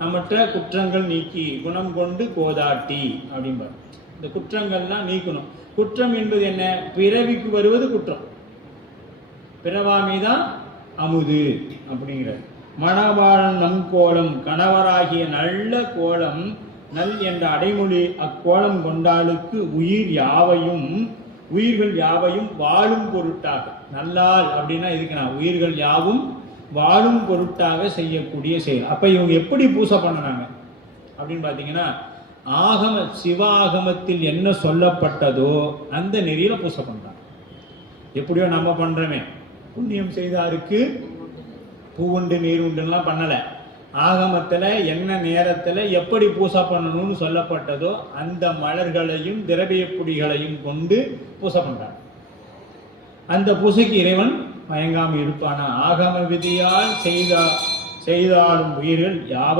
நம்மகிட்ட குற்றங்கள் நீக்கி குணம் கொண்டு கோதாட்டி அப்படிம்பார். இந்த குற்றங்கள்லாம் நீக்கணும். குற்றம் என்பது என்ன? பிறவிக்கு வருவது குற்றம். பிறவாமிதான் அமுது அப்படிங்கிறது மணவாளன் நம் கோலம் கணவராகிய நல்ல கோலம் நல் என்ற அடைமொழி அக்கோலம் கொண்டாளுக்கு உயிர் யாவையும் உயிர்கள் யாவையும் வாழும் பொருட்டாக நல்லால் அப்படின்னா இதுக்கு நான் உயிர்கள் யாவும் வாழும் பொருட்டாக செய்யக்கூடிய செயல். அப்போ இவங்க எப்படி பூசை பண்ணினாங்க? அப்படின்னு பார்த்தீங்கன்னா ஆகம சிவாகமத்தில் என்ன சொல்லப்பட்டதோ அந்த நெறியில் பூசை பண்ணுறாங்க எப்படியோ நம்ம பண்ணுறோமே புண்ணியம் செய்தாருக்கு பூவுண்டு நீர் உண்டுலாம் பண்ணலை. ஆகமத்தில் என்ன நேரத்தில் எப்படி பூசை பண்ணணும்னு சொல்லப்பட்டதோ அந்த மலர்களையும் திரவிய பொடிகளையும் கொண்டு பூசை பண்ணுறாங்க அந்த பூசைக்கு இறைவன் மயங்காமல் இருப்பானா? ஆகம விதியால் செய்தா செய்தாலும் உயிர்கள் யாவ